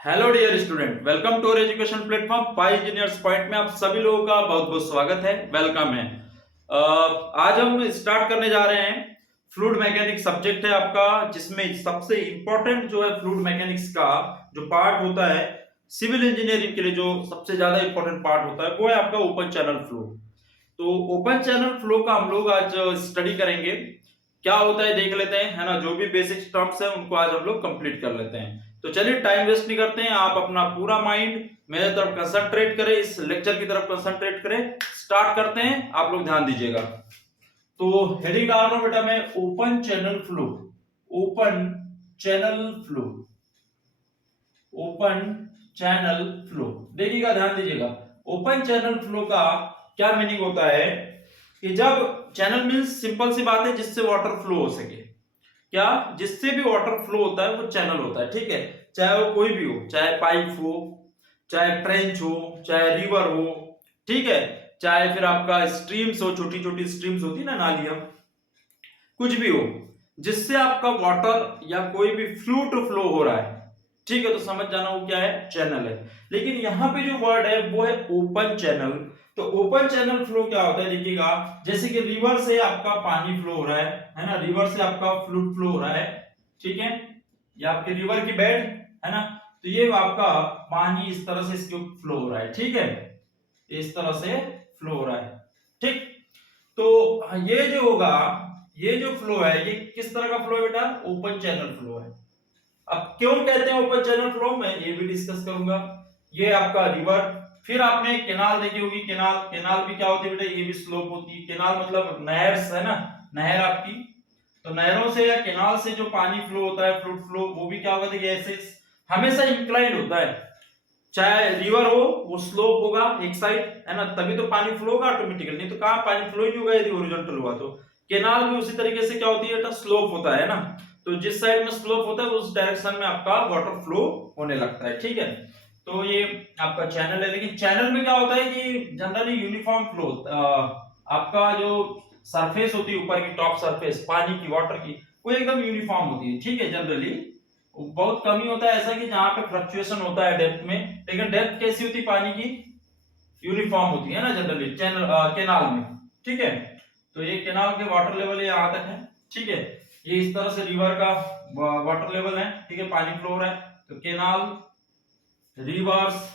Hello dear student, welcome to our education platform Pi engineers point में आप सभी लोगों का बहुत बहुत स्वागत है, वेलकम है। आज हम स्टार्ट करने जा रहे हैं। फ्लूइड मैकेनिक्स सब्जेक्ट है आपका, जिसमें सबसे इंपॉर्टेंट जो है फ्लूइड मैकेनिक्स का जो पार्ट होता है सिविल इंजीनियरिंग के लिए, जो सबसे ज्यादा इंपॉर्टेंट पार्ट होता है वो है आपका ओपन चैनल फ्लो। तो ओपन चैनल फ्लो का हम लोग आज स्टडी करेंगे। क्या होता है देख लेते हैं, है ना। जो भी बेसिक टर्म्स है उनको आज हम लोग कंप्लीट कर लेते हैं। तो चलिए टाइम वेस्ट नहीं करते हैं, आप अपना पूरा माइंड मेरे तरफ कंसंट्रेट करें, इस लेक्चर की तरफ कंसंट्रेट करें। स्टार्ट करते हैं, आप लोग ध्यान दीजिएगा। तो हेडिंग डाल रहा हूं बेटा मैं, open channel flow. Open channel flow, open channel flow. देखिएगा, ध्यान दीजिएगा। ओपन चैनल फ्लो का क्या मीनिंग होता है कि जब चैनल मीन्स सिंपल सी बात है, जिससे वाटर फ्लो हो सके। क्या, जिससे भी वाटर फ्लो होता है वो चैनल होता है, ठीक है। चाहे वो कोई भी हो, चाहे पाइप हो, चाहे ट्रेंच हो, चाहे रिवर हो, ठीक है। चाहे फिर आपका स्ट्रीम्स हो, छोटी छोटी स्ट्रीम्स होती है ना, नालियां, कुछ भी हो जिससे आपका वाटर या कोई भी फ्लूइड फ्लो हो रहा है, ठीक है, तो समझ जाना वो क्या है, चैनल है। लेकिन यहाँ पे जो वर्ड है वो है ओपन चैनल। तो ओपन चैनल फ्लो क्या होता है देखिएगा, जैसे कि रिवर से आपका पानी फ्लो हो रहा है ना, रिवर से आपका फ्लूइड फ्लो हो रहा है, ठीक है। या आपके रिवर की बेड है ना, तो ये आपका पानी इस तरह से इसके फ्लो हो रहा है, ठीक है, इस तरह से फ्लो हो रहा है, ठीक। तो ये जो होगा, ये जो फ्लो है ये किस तरह का फ्लो है बेटा, ओपन चैनल फ्लो है। अब क्यों कहते हैं ओपन चैनल फ्लो, मैं ये भी डिस्कस करूंगा। ये आपका रिवर, फिर आपने केनाल देखी होगी। केनाल, केनाल भी क्या होती है बेटा, ये भी स्लोप होती है। केनाल मतलब नहर है ना, नहर आपकी। तो नहरों से या केनाल से जो पानी फ्लो होता है, फ्लूइड फ्लो, वो भी क्या होगा देखिए, ऐसे हमेशा इंक्लाइंड होता है। चाहे रिवर हो वो स्लोप होगा एक साइड, है ना, तभी तो पानी फ्लो होगा ऑटोमेटिकली, नहीं तो कहां पानी फ्लो ही नहीं होगा यदि हॉरिजॉन्टल हुआ तो। केनाल भी उसी तरीके से क्या होती है, स्लोप होता है ना। तो जिस साइड में स्लोप होता है उस डायरेक्शन में आपका वाटर फ्लो होने लगता है, ठीक है। तो ये आपका चैनल है। लेकिन चैनल में क्या होता है कि जनरली यूनिफॉर्म फ्लो, आपका जो सरफेस होती है ऊपर की, टॉप सरफेस पानी की, वाटर की, वो एकदम यूनिफॉर्म होती है, ठीक है। जनरली बहुत कम ही होता है ऐसा कि जहां पे फ्लक्चुएशन होता है डेप्थ में, लेकिन डेप्थ कैसी होती है पानी की, यूनिफॉर्म होती है ना जनरली चैनल, केनाल में, ठीक है। तो ये केनाल के वाटर लेवल यहां तक है, ठीक है। ये इस तरह से रिवर का वाटर लेवल है, ठीक है, पानी फ्लो हो रहा है। तो केनाल, रिवर्स,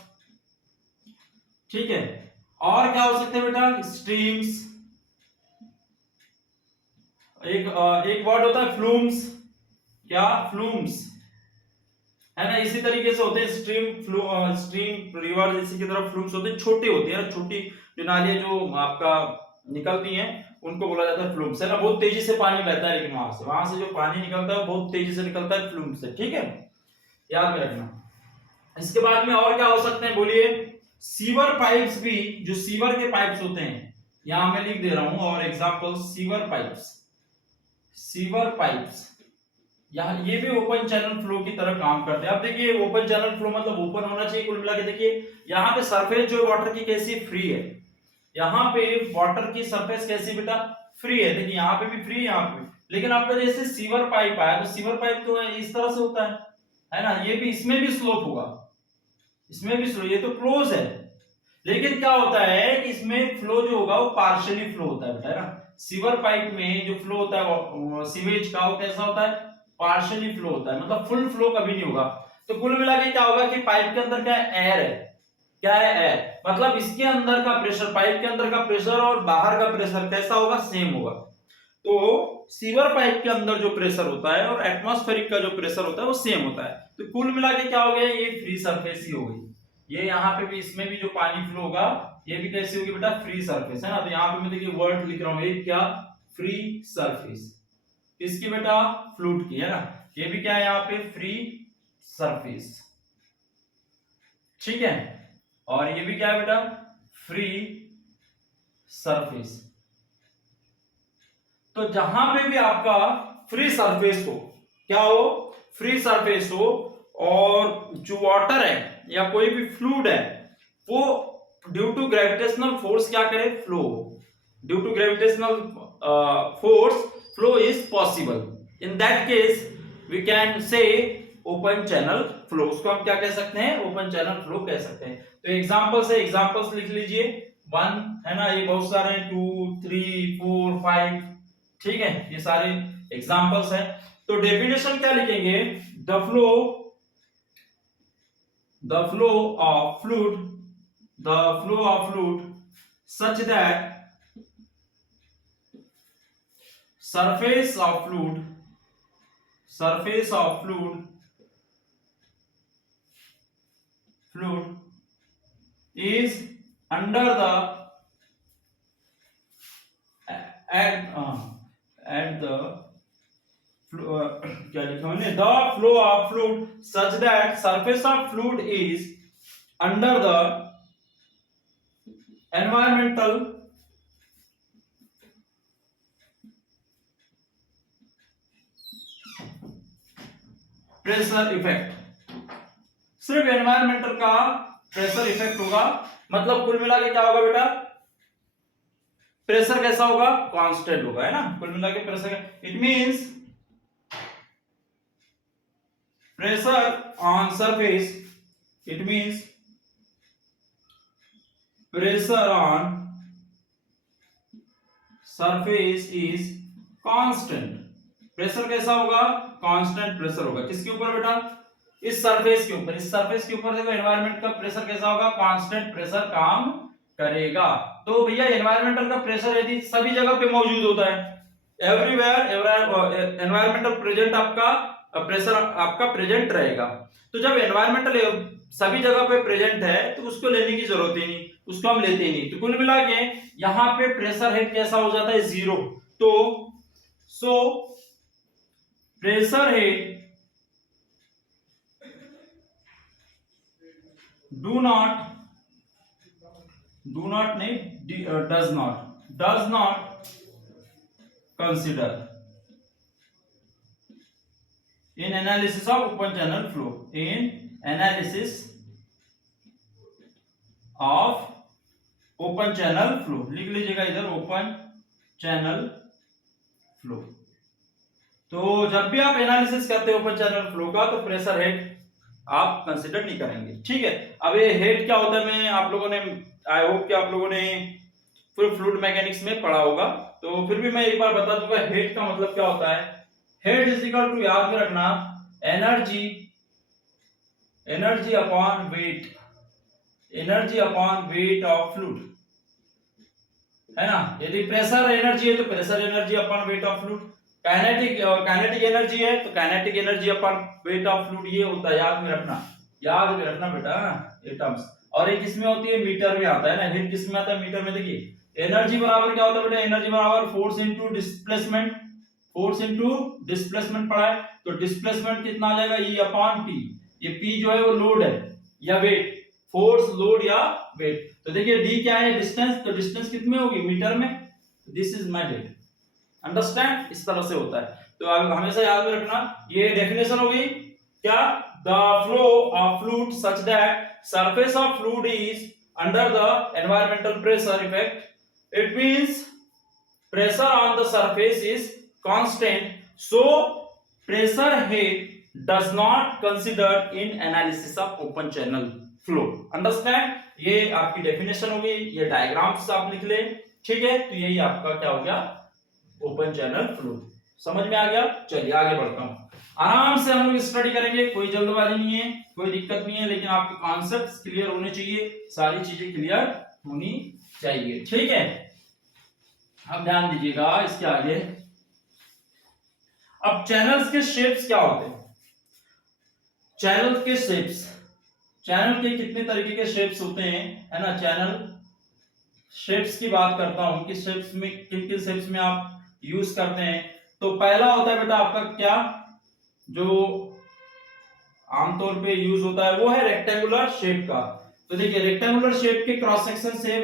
ठीक है। और क्या हो सकते हैं बेटा, स्ट्रीम्स, एक वर्ड होता है फ्लूम्स। क्या, फ्लूम्स, है ना, इसी तरीके से होते हैं स्ट्रीम फ्लो, स्ट्रीम रिवर जैसे की तरफ फ्लूम्स होते हैं, छोटे होते हैं ना, छोटी जो नालियां जो आपका निकलती हैं उनको बोला जाता है फ्लूम्स, है ना। बहुत तेजी से पानी बहता है, लेकिन वहां से जो पानी निकलता है बहुत तेजी से निकलता है, फ्लूम से, ठीक है, याद में रखना। इसके बाद में और क्या हो सकते हैं बोलिए, सीवर पाइप्स भी, जो सीवर के पाइप्स होते हैं, यहां मैं लिख दे रहा हूं और example, sewer pipes, sewer pipes, यहाँ ये भी ओपन चैनल फ्लो की तरह काम करते हैं। अब देखिए ओपन चैनल फ्लो मतलब ओपन होना चाहिए कुल मिला के। देखिए यहाँ पे सरफेस जो वाटर की कैसी फ्री है, यहाँ पे वाटर की सरफेस कैसी बेटा, फ्री है। देखिए यहाँ पे भी फ्री है, यहाँ पे। लेकिन आपका जैसे सीवर पाइप आया, तो सीवर पाइप तो इस तरह से होता है ना, ये भी, इसमें भी स्लोप होगा, इसमें भी स्लो, ये तो क्लोज है। लेकिन क्या होता है कि इसमें फ्लो जो होगा वो पार्शियली फ्लो होता है बेटा, है ना। सीवर पाइप में जो फ्लो होता है सीवेज का, वो कैसा होता है, पार्शियली फ्लो होता है, मतलब फुल फ्लो कभी नहीं होगा। तो कुल मिला के क्या होगा कि पाइप के अंदर क्या है, एयर है। क्या है, एयर, मतलब इसके अंदर का प्रेशर, पाइप के अंदर का प्रेशर और बाहर का प्रेशर कैसा होगा, सेम होगा। तो सीवर पाइप के अंदर जो प्रेशर होता है और एटमॉस्फेरिक का जो प्रेशर होता है वो सेम होता है। तो कुल मिला के क्या हो गया, ये फ्री सरफेस ही हो गई। ये यहाँ पे भी, इसमें भी जो पानी फ्लो होगा ये भी कैसी होगी बेटा, फ्री सरफेस, है ना। तो यहाँ पे मैं देखिए वर्ड लिख रहा हूँ, एक क्या, फ्री सरफेस, किसकी बेटा, फ्लूइड की, है ना। ये भी क्या है यहाँ पे, फ्री सरफेस, ठीक है। और ये भी क्या है बेटा, फ्री सरफेस। तो जहां पे भी आपका फ्री सरफेस हो, क्या हो, फ्री सरफेस हो, और जो वाटर है या कोई भी फ्लूइड है वो ड्यू टू ग्रेविटेशनल फोर्स क्या करे, flow, due to gravitational force flow is possible. In that case we can say open channel flow, उसको हम क्या कह सकते हैं, ओपन चैनल फ्लो कह सकते हैं। तो एग्जांपल से एग्जांपल्स लिख लीजिए, 1 है ना, ये बहुत सारे हैं, 2 3 4 5, ठीक है, ये सारे एग्जांपल्स हैं। तो डेफिनेशन क्या लिखेंगे, the flow of fluid, the flow of fluid such that surface of fluid is under the at the क्या लिखा मैंने, the flow of fluid such that surface of fluid is under the environmental pressure effect, सिर्फ environmental का pressure effect होगा, मतलब कुल मिला के क्या होगा बेटा, प्रेशर कैसा होगा, कांस्टेंट होगा, है ना, कुल मिला के pressure, it means pressure on surface, it means pressure on surface is constant, pressure कैसा होगा, कांस्टेंट प्रेशर होगा, किसके ऊपर बेटा, इस सरफेस के ऊपर, इस सरफेस के ऊपर देखो एनवायरनमेंट का प्रेशर कैसा होगा, कांस्टेंट प्रेशर काम करेगा। तो भैया एनवायरमेंटल का प्रेशर यदि सभी जगह पे मौजूद होता है, एवरीवेयर एनवायरमेंटल प्रेजेंट, आपका प्रेशर आपका प्रेजेंट रहेगा। तो जब एनवायरमेंटल सभी जगह पे प्रेजेंट है तो उसको लेने की जरूरत ही नहीं, उसको हम लेते ही नहीं। तो कुल मिला के यहाँ पे प्रेशर हेड कैसा हो जाता है, 0। तो so pressure head do not नहीं, does not consider in analysis of open channel flow, in analysis of open channel flow, लिख लीजिएगा इधर open channel flow। तो जब भी आप एनालिसिस करते हैं ओपन चैनल फ्लो का तो प्रेशर हेड आप कंसीडर नहीं करेंगे, ठीक है। अब ये हेड क्या होता है, मैं आप लोगों ने, आई होप कि आप लोगों ने फिर फ्लूइड मैकेनिक्स में पढ़ा होगा, तो फिर भी मैं एक बार बता दूंगा हेड का मतलब क्या होता है। हेड इज इक्वल टू, याद में रखना, energy upon weight of fluid, है ना। यदि प्रेशर एनर्जी है तो pressure energy upon weight of fluid, kinetic energy है तो kinetic energy upon weight of fluid, ये होता है, याद में रखना बेटा ये टर्म्स। और ये किस में होती है, मीटर में आता है ना, हेड किस में आता है, मीटर में। देखिए एनर्जी बराबर क्या होता है बेटा, एनर्जी बराबर फोर्स इनटू डिस्प्लेसमेंट, पढ़ा है, तो डिस्प्लेसमेंट कितना आ जाएगा, ई अपॉन टी, ये पी जो है वो लोड है या वेट, फोर्स, लोड या वेट। तो देखिए डी क्या है, डिस्टेंस, तो डिस्टेंस कितनी होगी, मीटर में, this is my head, understand, इस तरह से होता है। तो हमेशा याद में रखना, ये डेफिनेशन होगी क्या, the flow of fluid such that surface of fluid is under the environmental pressure effect, it means pressure on the surface is constant, so pressure head does not considered in analysis of open channel flow, understand। ये आपकी definition होगी, ये diagrams आप लिख ले, ठीक है। तो यही आपका क्या हो गया, ओपन चैनल फ्लो, समझ में आ गया। चलिए आगे बढ़ता हूं, आराम से हम लोग स्टडी करेंगे, कोई जल्दबाजी नहीं है, कोई दिक्कत नहीं है, लेकिन आपके कॉन्सेप्ट्स क्लियर होने चाहिए, सारी चीजें क्लियर होनी चाहिए, ठीक है। अब ध्यान दीजिएगा इसके आगे, अब चैनल्स के शेप्स क्या होते हैं, चैनल के कितने तरीके के शेप्स होते हैं, है ना। चैनल शेप्स की बात करता हूं कि शेप्स में किन किन शेप्स में आप यूज करते हैं। तो पहला होता है बेटा आपका क्या, जो आमतौर पे यूज होता है वो है रेक्टेंगुलर शेप का। तो देखिए रेक्टेंगुलर शेप के क्रॉस सेक्शन से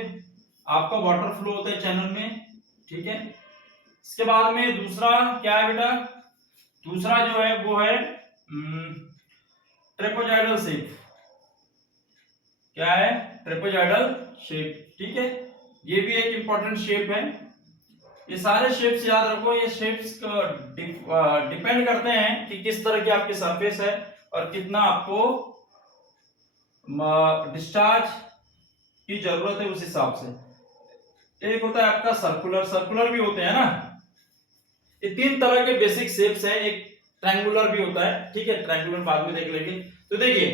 आपका वाटर फ्लो होता है चैनल में, ठीक है। इसके बाद में दूसरा क्या है बेटा, दूसरा जो है वो है ट्रेपेजॉइडल शेप, क्या है, ट्रेपेजॉइडल शेप, ठीक है। ये भी एक इंपॉर्टेंट शेप है, ये सारे शेप्स याद रखो, ये शेप्स डिपेंड करते हैं कि किस तरह की आपकी सरफेस है और कितना आपको डिस्चार्ज की जरूरत है उस हिसाब से। एक होता है आपका सर्कुलर, सर्कुलर भी होते हैं ना, ये तीन तरह के बेसिक शेप्स हैं। एक ट्रायंगुलर भी होता है, ठीक है, ट्रायंगुलर बाद में देख लेंगे। तो देखिए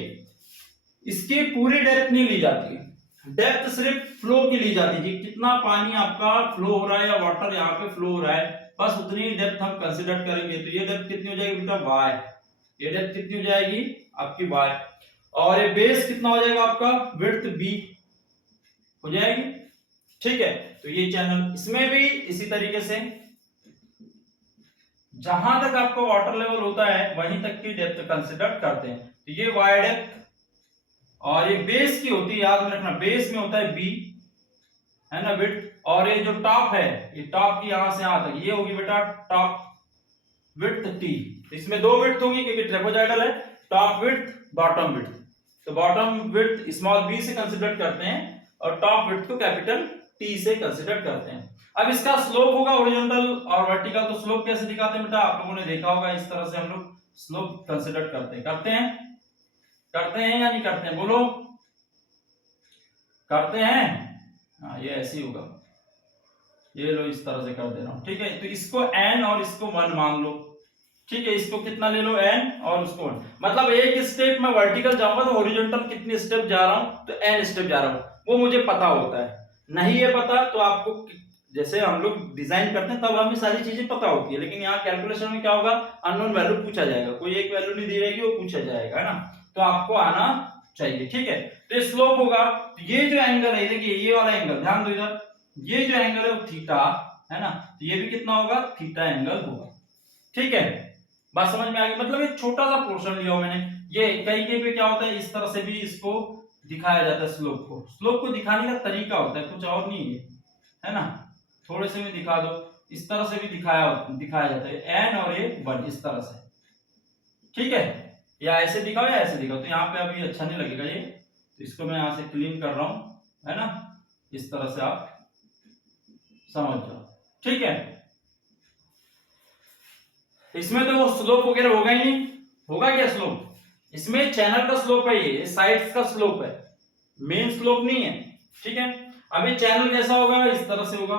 इसकी पूरी डेप्थ नहीं ली जाती है, डेप्थ सिर्फ फ्लो की ली जाती है कि कितना पानी आपका फ्लो हो रहा है या वाटर यहाँ पे फ्लो हो रहा है, बस उतनी ही डेप्थ हम कंसीडर करेंगे। तो ये डेप्थ कितनी हो जाएगी बेटा y, ये डेप्थ कितनी हो जाएगी आपकी y, और ये बेस कितना हो जाएगा आपका विड्थ b हो जाएगी, ठीक है। तो ये चैनल, इसमें भी इसी तरीके से जहां तक आपका वाटर लेवल होता है वहीं तक की डेप्थ कंसीडर करते हैं। तो ये y डेप्थ, और ये बेस की होती है, याद में रखना, बेस में होता है b, है ना, विड्थ, और ये जो टॉप है, ये टॉप की यहां से यहां तक ये होगी बेटा टॉप विड्थ t। इसमें दो विड्थ होगी क्योंकि ट्रेपेजॉइडल है, टॉप विड्थ बॉटम विड्थ। तो बॉटम विड्थ स्मॉल b से कंसीडर करते हैं और टॉप विड्थ को कैपिटल T से कंसीडर करते हैं। अब इसका स्लोप होगा हॉरिजॉन्टल और वर्टिकल। तो स्लोप कैसे दिखाते हैं बेटा, आप लोगों ने देखा होगा, इस तरह से हम लोग स्लोप कंसीडर करते हैं या नहीं करते हैं, बोलो करते हैं। हाँ ये ऐसे ही होगा, ये लो इस तरह से कर दे रहा हूं, ठीक है। तो इसको n और इसको 1 मान लो, ठीक है, इसको कितना ले लो n और उसको 1, मतलब एक स्टेप में वर्टिकल जाऊंगा तो हॉरिजॉन्टल कितने स्टेप जा रहा हूं, तो n स्टेप जा रहा हूं, वो मुझे पता होता है। नहीं ये पता तो आपको, जैसे हम लोग डिजाइन करते हैं तब हमें सारी चीजें पता होती है, लेकिन यहाँ कैलकुलेशन में क्या होगा, अननोन वैल्यू पूछा जाएगा, कोई एक वैल्यू नहीं दी रहेगी, वो पूछा जाएगा, है ना, तो आपको आना चाहिए, ठीक है। तो स्लोप होगा, तो ये जो एंगल है, देखिए ये वाला एंगल, ध्यान दो इधर, ये जो एंगल है वो थीटा है ना, तो ये भी कितना होगा, थीटा एंगल होगा, ठीक है। बात समझ में आ गई, मतलब एक छोटा सा पोर्शन लिया मैंने। ये कहीं कहीं पे क्या होता है, इस तरह से भी इसको दिखाया जाता है, स्लोप को दिखाने का तरीका होता है, कुछ और नहीं है ना। थोड़े से में दिखा दो, इस तरह से भी दिखाया जाता है, n और a 1 इस तरह से, ठीक है, या ऐसे दिखाओ या ऐसे दिखाओ। तो यहाँ पे अभी अच्छा नहीं लगेगा ये, तो इसको मैं यहाँ से क्लीन कर रहा हूं, है ना, इस तरह से आप समझ जाओ, ठीक है। इसमें तो वो स्लोप वगैरह होगा ही नहीं, होगा क्या स्लोप, इसमें चैनल का स्लोप है, ये साइड्स का स्लोप है, मेन स्लोप नहीं है, ठीक है। अभी चैनल कैसा होगा, इस तरह से होगा,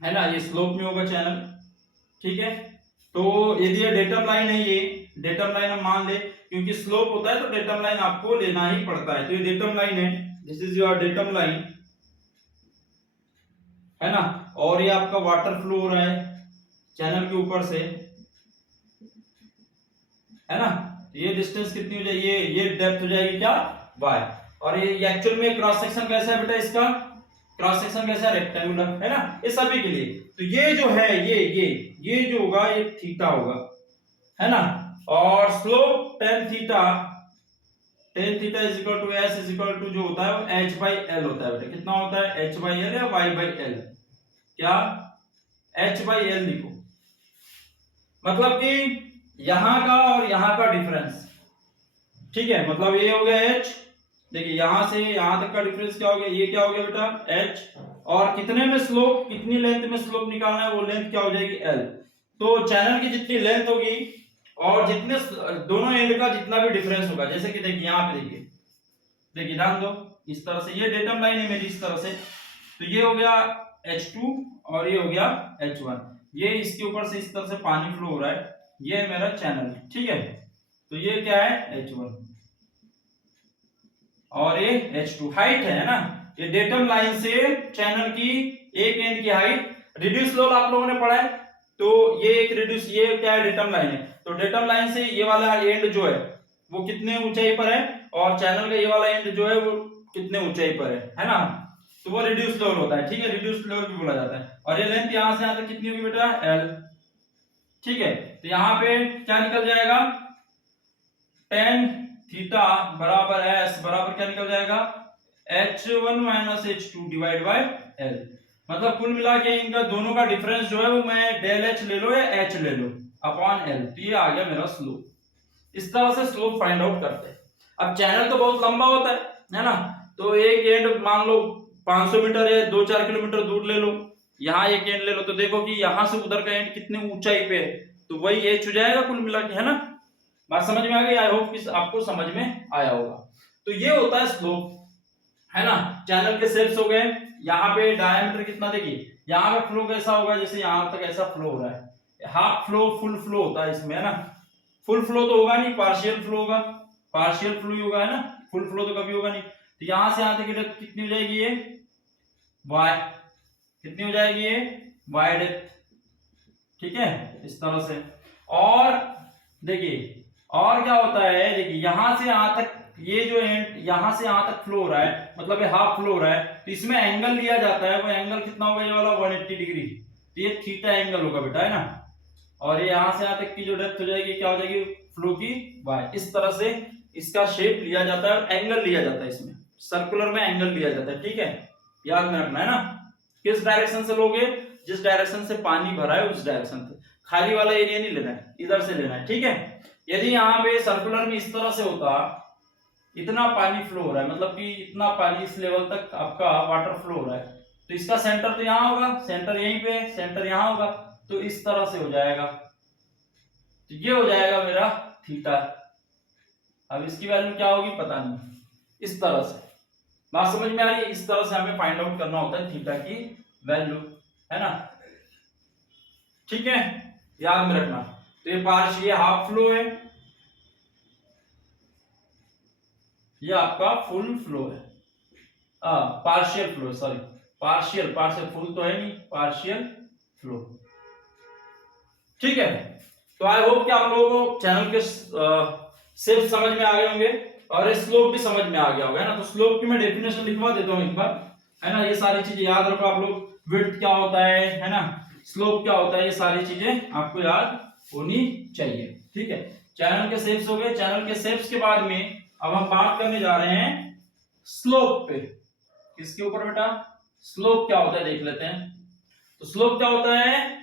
है ना, ये स्लोप में होगा चैनल, ठीक है। तो यदि ये डेटम लाइन है, ये डेटम लाइन हम मान ले, क्योंकि स्लोप होता है तो डेटम लाइन आपको लेना ही पड़ता है। तो ये डेटम लाइन है, this is your datum line, है ना, और ये आपका वाटर फ्लो हो रहा है चैनल के ऊपर से, है ना। ये डिस्टेंस कितनी हो जाएगी, ये डेप्थ हो जाएगी क्या, y, और ये एक्चुअल में क्रॉस सेक्शन कैसा है बेटा, इसका क्रॉस सेक्शन कैसा है, रेक्टेंगुलर, है ना, ये सभी के लिए। तो ये जो है, ये जो होगा ये थीटा होगा, है ना, और slope tan theta is equal to s is equal to जो होता है वो h/l होता है बेटा, कितना होता है, h/l या y/l, क्या h/l लिखो, मतलब कि यहां का और यहां का डिफरेंस, ठीक है, मतलब ये हो गया h, देखिए यहां से यहां तक का डिफरेंस क्या हो गया, ये क्या हो गया बेटा h, और कितने में स्लोप, कितनी लेंथ में स्लोप निकालना है, वो लेंथ क्या हो जाएगी l। तो चैनल की जितनी लेंथ होगी और जितने दोनों एंड का जितना भी डिफरेंस होगा, जैसे कि देखिए यहाँ पे देखिए ध्यान दो, इस तरह से ये डेटम लाइन है मेरी, इस तरह से, तो ये हो गया h2 और ये हो गया h1, ये इसके ऊपर से इस तरह से पानी फ्लो हो रहा है, ये है मेरा चैनल, ठीक है। तो ये क्या है h1 और ये h2, हाइट है ना, ये डेटम लाइन से चैनल की एक एंड की हाइट, रिड्यूस लोड आप लोगों ने पढ़ा है, तो ये एक रिड्यूस, ये क्या है, डेटम लाइन है, तो डेटम लाइन से ये वाला एंड जो है वो कितने ऊंचाई पर है, और चैनल का ये वाला एंड जो है वो कितने ऊंचाई पर है ना, तो वो रिड्यूस लेवल होता है, ठीक है, रिड्यूस लेवल भी बोला जाता है। और ये लेंथ यहां से यहां तक कितनी होगी बेटा, l, ठीक है। तो यहां पे क्या निकल जाएगा, tan थीटा बराबर s बराबर क्या निकल जाएगा, h1 minus h2 divide by l, मतलब कुल मिला के इनका दोनों का डिफरेंस जो है वो मैं डेल h ले लो या h ले लो अपॉन l, तो ये आ गया मेरा स्लोप। इस तरह से स्लोप फाइंड आउट करते हैं। अब चैनल तो बहुत लंबा होता है ना, तो एक एंड मान लो 500 मीटर या 2-4 किलोमीटर दूर ले लो, यहाँ एक एंड ले लो तो देखो कि यहाँ से उधर का एंड कितने ऊंचाई पे है, तो वही एच हो जाएगा कुल मिला के, है ना। बात समझ में आ गई? आई होप कि आपको समझ में आया होगा। तो ये होता है स्लोप, है ना। चैनल के शेप्स हो गए। यहाँ पे डायमीटर कितना, देखिए यहाँ पे फ्लो कैसा होगा, जैसे यहाँ तक ऐसा फ्लो हो रहा है, हाफ फ्लो फुल फ्लो होता है इसमें, है ना। फुल फ्लो तो होगा नहीं, पार्शियल फ्लो होगा, पार्शियल फ्लो ही होगा, है ना। फुल फ्लो तो कभी होगा नहीं। तो यहाँ से यहाँ तक डेप्थ कितनी हो जाएगी, ये वाई, कितनी हो जाएगी ये वाई डेप्थ, ठीक है, इस तरह से। और देखिए और क्या होता है, देखिए यहां से यहां तक ये जो एंड यहां से यहां तक फ्लो हो रहा है, मतलब ये हाफ फ्लो हो रहा है, तो इसमें एंगल लिया जाता है। वो एंगल कितना होगा, ये वाला 180 डिग्री, तो ये थीटा एंगल होगा बेटा, है ना। और ये यहां से यहां तक की जो डेप्थ हो जाएगी, क्या हो जाएगी, फ्लो की वाई। इस तरह से इसका शेप लिया जाता है और एंगल लिया जाता है, इसमें सर्कुलर में एंगल लिया जाता है, ठीक है, याद में रखना, है ना। किस डायरेक्शन से लोगे, जिस डायरेक्शन से पानी भरा है उस डायरेक्शन से, खाली वाला एरिया नहीं लेना है, इधर से लेना है, ठीक है। यदि यहाँ पे सर्कुलर में इस तरह से होता, इतना पानी फ्लो हो रहा है, मतलब कि इतना पानी इस लेवल तक आपका वाटर फ्लो हो रहा है, तो इसका सेंटर तो यहाँ होगा, सेंटर यहीं पे, सेंटर यहाँ होगा, तो इस तरह से हो जाएगा, तो ये हो जाएगा मेरा थीटा। अब इसकी वैल्यू क्या होगी पता नहीं, इस तरह से। बात समझ में आ रही है? इस तरह से हमें फाइंड आउट करना होता है थीटा की वैल्यू, है ना, ठीक है, याद में रखना। तो ये पार्शियल, ये हाफ फ्लो है, ये आपका फुल फ्लो है, partial flow, sorry partial, partial full तो है नहीं, पार्शियल फ्लो, ठीक है। तो आई होप कि आप लोगों को चैनल के शेप समझ में आ गए होंगे और स्लोप भी समझ में आ गया होगा, है ना। तो स्लोप की मैं डेफिनेशन लिखवा देता हूं एक बार, है ना। ये सारी चीजें याद रखो आप लोग, विड्थ क्या होता है ना, स्लोप क्या होता है, ये सारी चीजें आपको याद होनी चाहिए, ठीक है। चैनल के शेप्स हो गए। चैनल के शेप्स के बाद में अब हम बात करने जा रहे हैं स्लोप पे। किसके ऊपर बेटा, स्लोप क्या होता है देख लेते हैं। तो स्लोप क्या होता है,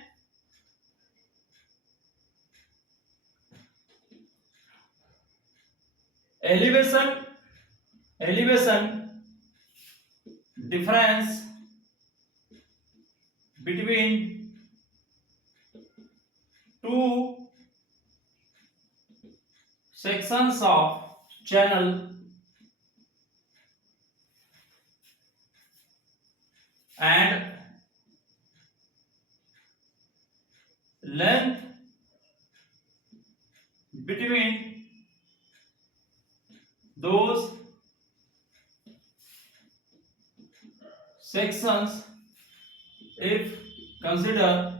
elevation, elevation difference between two sections of channel and length between those sections if considered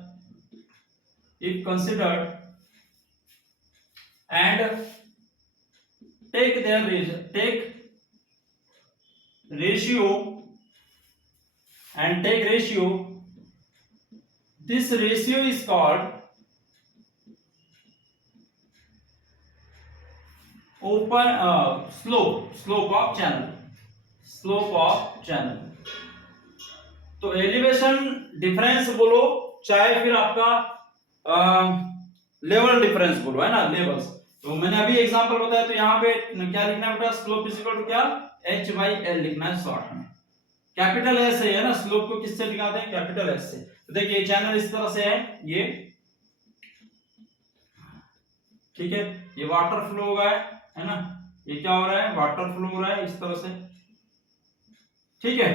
and take ratio and take ratio. This ratio is called open slope of channel, slope of channel. तो elevation difference बोलो चाहे फिर आपका level difference बोलो, है ना, levels. तो मैंने अभी एग्जांपल बताया, तो यहाँ पे क्या लिखना है बेटा, स्लोप इज इक्वल टू क्या, h बाई एल लिखना है शॉर्ट में। कैपिटल एस है ना, स्लोप को किससे दिखाते हैं, कैपिटल एस से। तो देखिए चैनल इस तरह से है, ये ठीक है, ये वाटर फ्लो होगा, है ना, ये क्या हो रहा है, वाटर फ्लो हो रहा है इस तरह से, ठीक है।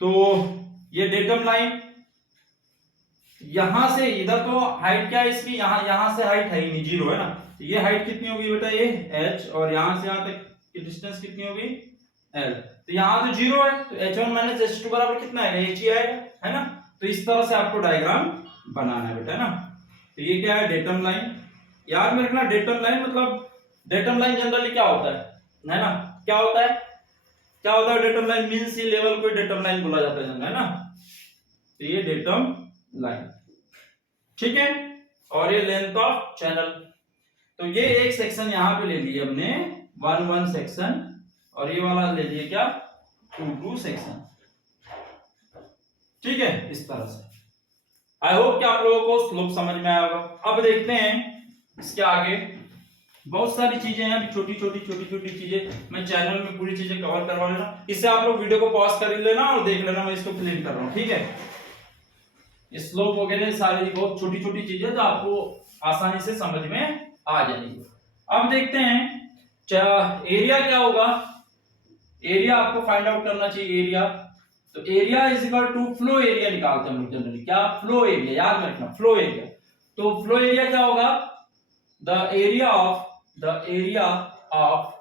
तो ये डेटम लाइन, यहां से इधर तो हाइट क्या है इसकी, यहां से हाइट है ही नहीं, 0 है ना। तो ये हाइट कितनी होगी बेटा, ये h, और यहां से यहां तक की डिस्टेंस कितनी होगी, l। तो यहां तो 0 है, तो h1 माइनस h2 बराबर कितना है, h ही आएगा, है ना। तो इस तरह से आपको डायग्राम बनाना है बेटा, है ना। तो ये क्या है, डेटम लाइन, याद में रखना। डेटम लाइन मतलब, डेटम लाइन जनरली क्या होता है ना, क्या होता है, क्या होता है डेटम लाइन, मीन सी लेवल को डेटम लाइन बोला जाता है ना। तो ये डेटम लाइन, ठीक है। और ये लेंथ ऑफ चैनल, तो ये एक सेक्शन यहां पे ले लिया हमने 1 सेक्शन, और ये वाला ले लिया क्या, 2 सेक्शन, ठीक है, इस तरह से। आई होप कि आप लोगों को स्लोप समझ में आया होगा। अब देखते हैं इसके आगे, बहुत सारी चीजें हैं, अभी छोटी छोटी चीजें, मैं चैनल में पूरी चीजें कवर करवा लेना। इससे आप लोग वीडियो को पॉज कर लेना और देख लेना, मैं इसको क्लीन कर रहा हूं, ठीक है। स्लोप वगैरह सारी बहुत छोटी छोटी चीजें जो आपको आसानी से समझ में आ जाएगी। अब देखते हैं एरिया क्या होगा। एरिया आपको फाइंड आउट करना चाहिए एरिया। तो area is equal to flow area निकालते हैं हम लोग जनरली। क्या? फ्लो एरिया, याद में रखना फ्लो एरिया। तो फ्लो एरिया क्या होगा? The area of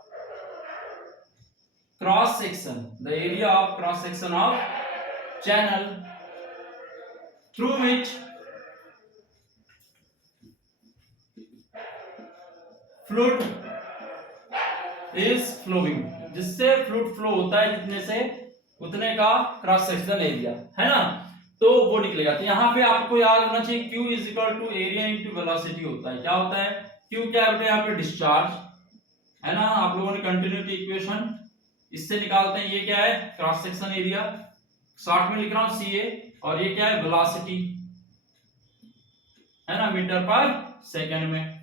cross section, the area of cross section of channel through which fluid is flowing, जिससे फ्लूइड फ्लो होता है जितने से उतने का क्रॉस सेक्शनल एरिया है ना, तो वो निकलेगा। तो यहाँ पे आपको याद होना चाहिए Q is equal to area into velocity होता है। क्या होता है? Q क्या है यहाँ पे? डिस्चार्ज है ना। आप लोगों ने कंटिन्यूटी इक्वेशन इससे निकालते हैं। ये क्या है? क्रॉस सेक्शन एरिया, शॉर्ट में लिख रहा हूं CA, और ये क्या है? वेलोसिटी है ना, मीटर पर सेकंड में,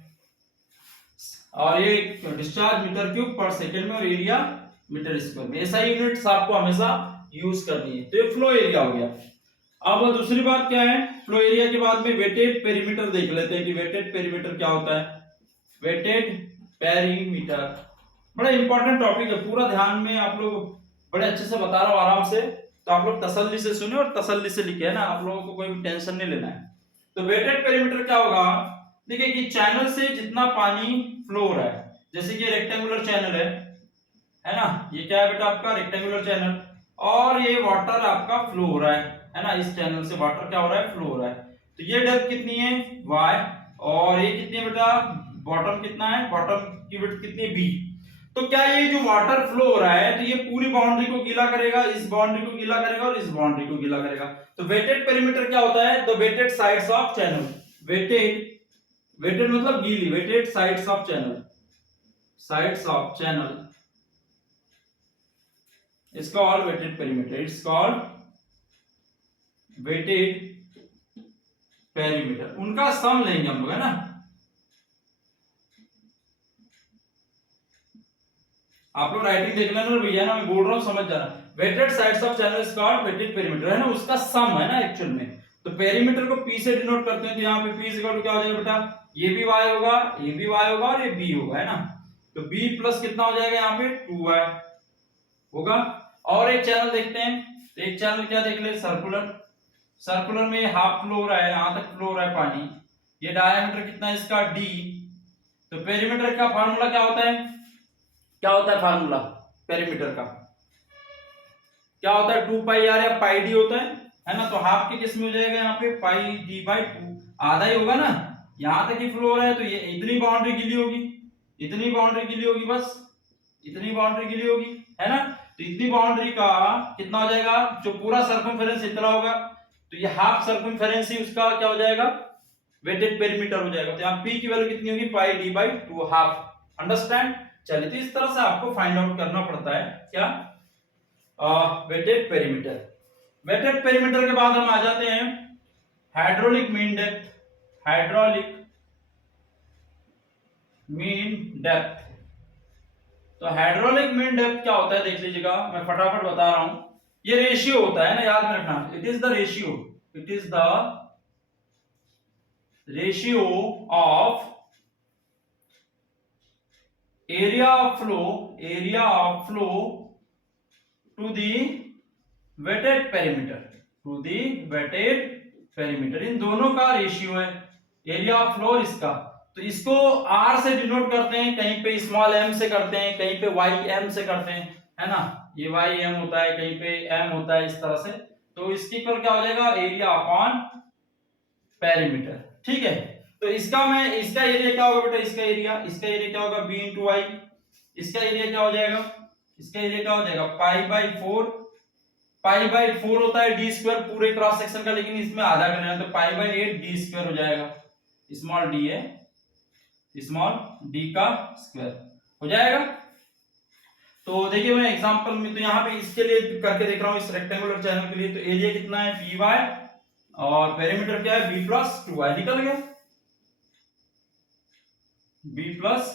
और ये डिस्चार्ज मीटर क्यूब पर सेकंड में, और एरिया मीटर स्क्वायर में। ऐसा यूनिट्स आपको हमेशा यूज करनी है। तो ये फ्लो एरिया हो गया। अब दूसरी बात क्या है? फ्लो एरिया के बाद में वेटेड पेरीमीटर देख लेते हैं कि वेटेड पेरीमीटर क्या होता है। वेटेड पेरीमीटर बड़ा इंपॉर्टेंट टॉपिक है, पूरा ध्यान में आप लोग बड़े अच्छे से बता रहा हूं आराम से, तो आप लोग तसल्ली से सुने और तसल्ली से लिखे, है ना। आप लोगों को कोई भी टेंशन नहीं लेना है। तो वेटेड पेरीमीटर क्या होगा? देखिए कि चैनल से जितना पानी फ्लो हो रहा है, जैसे कि रेक्टेंगुलर चैनल है ना, ये क्या है बेटा? आपका रेक्टेंगुलर चैनल, और ये वाटर आपका फ्लो हो रहा है ना, इस चैनल से वाटर क्या हो रहा है? फ्लो हो रहा है। तो ये डेप्थ कितनी है? y, और ये कितनी है बेटा? बॉटम कितना है? बॉटम की विड्थ कितनी है? b। तो क्या ये जो वाटर फ्लो हो रहा है, तो ये पूरी बाउंड्री को गीला करेगा, इस बाउंड्री को गीला करेगा, और इस बाउंड्री को गीला करेगा। तो वेटेड पेरीमीटर क्या होता है? The wetted sides of channel. Wetted मतलब गीली, wetted sides of channel, sides of channel is called weighted perimeter. It's called weighted perimeter. उनका सम लेंगे हम लोग, है ना। आप लोग राइटिंग देख लेना भैया ना, मैं बोल रहा हूँ समझ जाना। Wetted sides of channel is called wetted perimeter, है ना, उसका सम है ना एक्चुअल में। तो पेरीमीटर को P से डिनोट करते हैं। तो यहाँ पे P इज इक्वल टू क्या हो जाएगा बेटा? ये भी y होगा, ये भी y होगा, और ये b होगा, है ना। तो b प्लस कितना हो जाएगा यहाँ पे? 2y होगा। और एक चैनल देखते हैं। तो एक चैनल क्या देख ले? सर्कुलर। सर्कुलर में हाफ फ्लो हो रहा है, यहां तक फ्लो हो रहा है पानी। ये डायमीटर कितना है इसका? d। तो पेरीमीटर का फार्मूला क्या होता है? क्या होता है फार्मूला पेरीमीटर का? क्या होता है? 2 पाई आर या पाई डी होता है ना। तो हाफ के किस में हो जाएगा यहाँ पे? पाई डी बाई 2, आधा ही होगा ना। यहां तक ही फ्लो हो रहा है, तो ये इतनी बाउंड्री गीली होगी, इतनी बाउंड्री गीली होगी, बस इतनी बाउंड्री गीली होगी, है ना। तो इतनी बाउंड्री का कितना हो जाएगा? जो पूरा सर्कमफेरेंस इतना होगा, तो ये हाफ सर्कमफेरेंस ही उसका क्या हो जाएगा? वेटेड पेरीमीटर हो जाएगा। तो यहाँ p की वैल्यू कितनी होगी? पाई डी बाई 2 हाफ। अंडरस्टैंड? चलिए, तो इस तरह से आपको फाइंड आउट करना पड़ता है क्या? Wetted perimeter. वेटेड पेरीमीटर के बाद हम आ जाते हैं hydraulic mean depth. Hydraulic mean depth. तो हाइड्रोलिक मीन डेप्थ क्या होता है देख लीजिएगा, मैं फटाफट बता रहा हूं। ये रेशियो होता है ना, याद में रखना। It is the ratio, it is the ratio of area of flow to the weighted perimeter, to the weighted perimeter. इन दोनों का रेशियो है एरिया ऑफ फ्लो इसका। तो इसको r से डिनोट करते हैं, कहीं पे स्मॉल m से करते हैं, कहीं पे ym से करते हैं, है ना। ये ym होता है, कहीं पे m होता है, इस तरह से। तो इसकी इक्वल क्या हो जाएगा? Area upon perimeter. ठीक है। तो इसका एरिया क्या होगा बेटा? इसका एरिया क्या होगा? b into Y. इसका एरिया क्या हो जाएगा? इसका एरिया क्या हो जाएगा? Pi by 4। पाई बाई 4 होता है डी स्क्वायर पूरे क्रॉस सेक्शन का, लेकिन इसमें आधा करना है, तो पाई बाई 8 डी स्क्वायर हो जाएगा। स्मॉल डी है, स्मॉल डी का स्क्वायर हो जाएगा। तो देखिए मैं एग्जांपल में तो यहाँ पे इसके लिए करके देख रहा हूँ, इस रेक्टेंगुलर चैनल के लिए। तो एरिया कितना है? पी वाई, और पेरीमीटर क्या है? B plus 2y। निकल गया b प्लस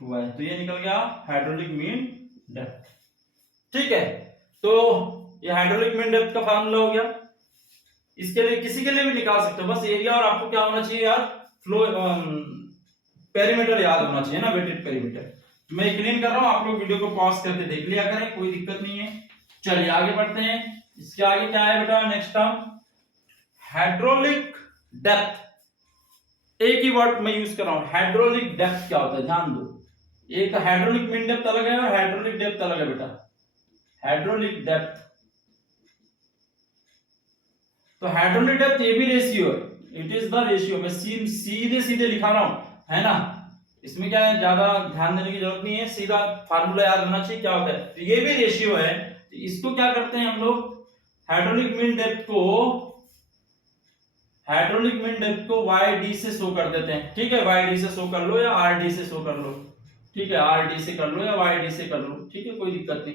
2y, तो ये निकल गया हाइड्रोलिक मीन डेप्थ। ठीक है। तो ये हाइड्रोलिक मीन डेप्थ का फार्मूला हो गया। इसके लिए किसी के लिए भी निकाल सकते हो, बस एरिया और आपको क्या होना चाहिए यार, फ्लो पेरीमीटर याद होना चाहिए ना, वेटेड पेरीमीटर। मैं क्लीन कर रहा हूं, आप लोग वीडियो को पॉज करके देख लिया करें, कोई दिक्कत नहीं है। चलिए आगे बढ़ते हैं। इसके आगे क्या है बेटा, नेक्स्ट टर्म हाइड्रोलिक डेप्थ। एक ही वर्ड मैं यूज कर रहा हूं, हाइड्रोलिक डेप्थ क्या होता है ध्यान दो। एक हाइड्रोलिक मीन डेप्थ अलग है और हाइड्रोलिक डेप्थ अलग है बेटा। हाइड्रोलिक डेप्थ, तो हाइड्रोलिक डेप्थ ये भी रेशियो है, इट इज द रेशियो। मैं सीधे सीधे लिखा रहा हूं, है ना, इसमें क्या है, ज्यादा ध्यान देने की जरूरत नहीं है, सीधा फार्मूला याद होना चाहिए क्या होता है। तो ये भी रेशियो है, तो इसको क्या करते हैं हम लोग, हाइड्रोलिक मीन डेप्थ को YD से शो कर देते हैं, ठीक है, YD से शो कर लो या RD से शो कर लो, ठीक है, RD से कर लो या YD से कर लो, ठीक है, कोई दिक्कत नहीं।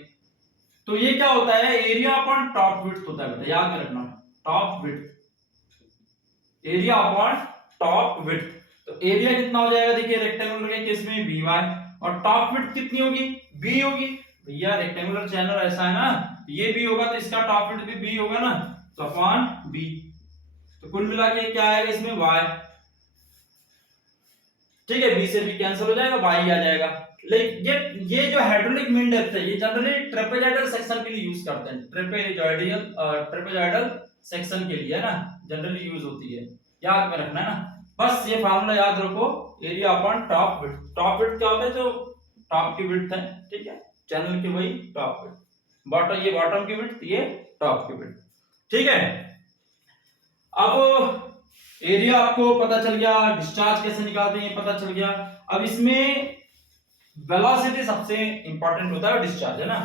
तो ये क्या होता है, एरिया अपॉन टॉप विड्थ होता है बेटा, याद में रखना, top width, area upon top width. तो एरिया कितना हो जाएगा, देखिए रेक्टेंगुलर के केस में BY, और टॉप विड्थ कितनी होगी, B होगी। भैया रेक्टेंगुलर चैनल ऐसा है ना, ये B होगा तो इसका टॉप विड्थ भी B होगा ना, तो अपॉन B। तो कुल मिला के क्या आएगा इसमें, Y, ठीक है, B से B कैंसिल हो जाएगा, Y आ जाएगा। लेकिन ये जो हाइड्रोलिक मीन डेप्थ है, ये जनरली ट्रेपेजॉइडल सेक्शन के लिए यूज करते हैं, ट्रेपेजॉइडल सेक्शन के लिए है ना, जनरली यूज होती है, याद में रखना है ना। बस ये फार्मूला याद रखो, area upon top width. Top width क्या होता है, जो टॉप की विड्थ है, ठीक है, चैनल की वही टॉप विड्थ, बॉटम ये बॉटम की विड्थ, ये टॉप की विड्थ, ठीक है। अब एरिया आपको पता चल गया, डिस्चार्ज कैसे निकालते हैं पता चल गया। अब इसमें वेलोसिटी सबसे इंपॉर्टेंट होता है, डिस्चार्ज है ना।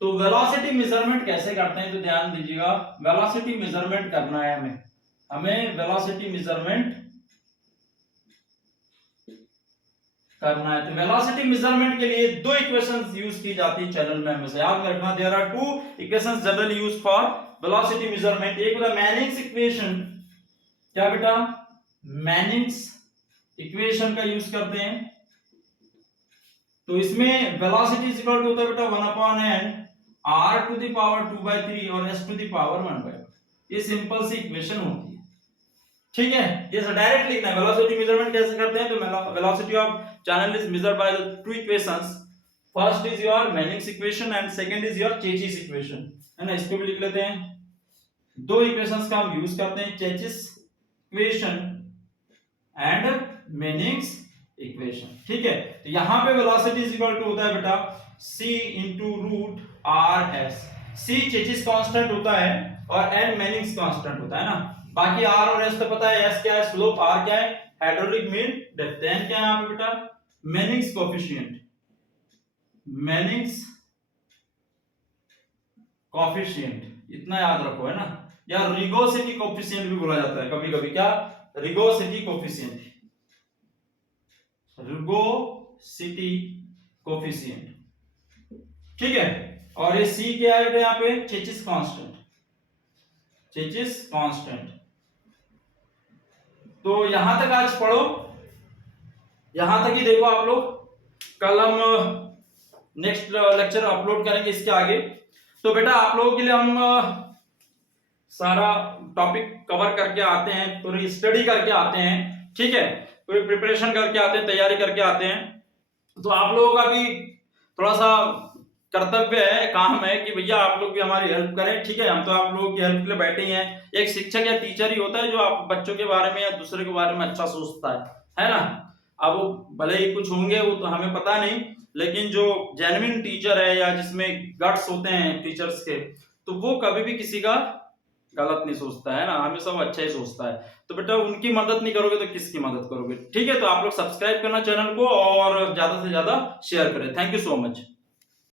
तो वेलोसिटी मेजरमेंट कैसे करते हैं, तो ध्यान दीजिएगा, वेलोसिटी मेजरमेंट करना है हमें वेलोसिटी मेजरमेंट करना है। तो वेलोसिटी मेजरमेंट के लिए दो इक्वेशंस यूज की जाती है चैनल में, हमेशा याद रखना, there are two equations generally used for velocity measurement. एक होता है मैनिंग्स इक्वेशन, क्या बेटा, मैनिंग्स इक्वेशन का यूज करते हैं। तो इसमें वेलोसिटी इज इक्वल टू होता है बेटा 1/n r to the power 2/3 और s टू द पावर 1/2। ये सिंपल सी इक्वेशन होती है, ठीक है। ये डायरेक्ट लिखना है। वेलोसिटी मेजरमेंट कैसे करते हैं, तो velocity of channel is measured by the two equations, first is your Manning's equation and second is your chassis equation, है ना। इसको भी लिख लेते हैं, दो इक्वेशंस का हम यूज करते हैं, chassis equation and Manning's equation, ठीक है। तो यहां पे वेलोसिटी इज इक्वल टू होता है बेटा c into root r/s। c Chezy's constant होता है और n मैनिंग्स कांस्टेंट होता है ना। बाकी r और s तो पता है, s क्या है स्लोप, r क्या है हाइड्रोलिक मीन डेप्थ, n क्या है यहां पे बेटा मैनिंग्स कोएफिशिएंट, मैनिंग्स कोएफिशिएंट, इतना याद रखो, है ना। या रिगोसिटी कोएफिशिएंट भी बोला जाता है कभी कभी, क्या, रिगोसिटी कोएफिशिएंट, रिगोसिटी कोएफिशिएंट, ठीक है। और ये c क्या है यहाँ पे, चेचिस कांस्टेंट, चेचिस कांस्टेंट। तो यहां तक आज पढ़ो, यहां तक ही देखो आप लोग, कल हम नेक्स्ट लेक्चर अपलोड करेंगे इसके आगे। तो बेटा आप लोगों के लिए हम सारा टॉपिक कवर करके आते हैं, पूरी स्टडी करके आते हैं, ठीक है, पूरी प्रिपरेशन करके आते हैं, तैयारी करके आते हैं। तो आप लोगों का भी थोड़ा सा कर्तव्य है, काम है कि भैया आप लोग भी हमारी हेल्प करें, ठीक है। हम तो आप लोगों की हेल्प के लिए बैठे ही हैं। एक शिक्षक या टीचर ही होता है जो आप बच्चों के बारे में या दूसरे के बारे में अच्छा सोचता है ना। अब वो भले ही कुछ होंगे, वो तो हमें पता नहीं, लेकिन जो जेन्युइन टीचर है या जिसमें गट्स होते हैं टीचर्स के, तो वो कभी भी किसी का गलत नहीं सोचता है ना, हमेशा वो अच्छा ही सोचता है। तो बेटा उनकी मदद नहीं करोगे तो किसकी मदद करोगे, ठीक है। तो आप लोग सब्सक्राइब करना चैनल को और ज्यादा से ज्यादा शेयर करें। Thank you so much.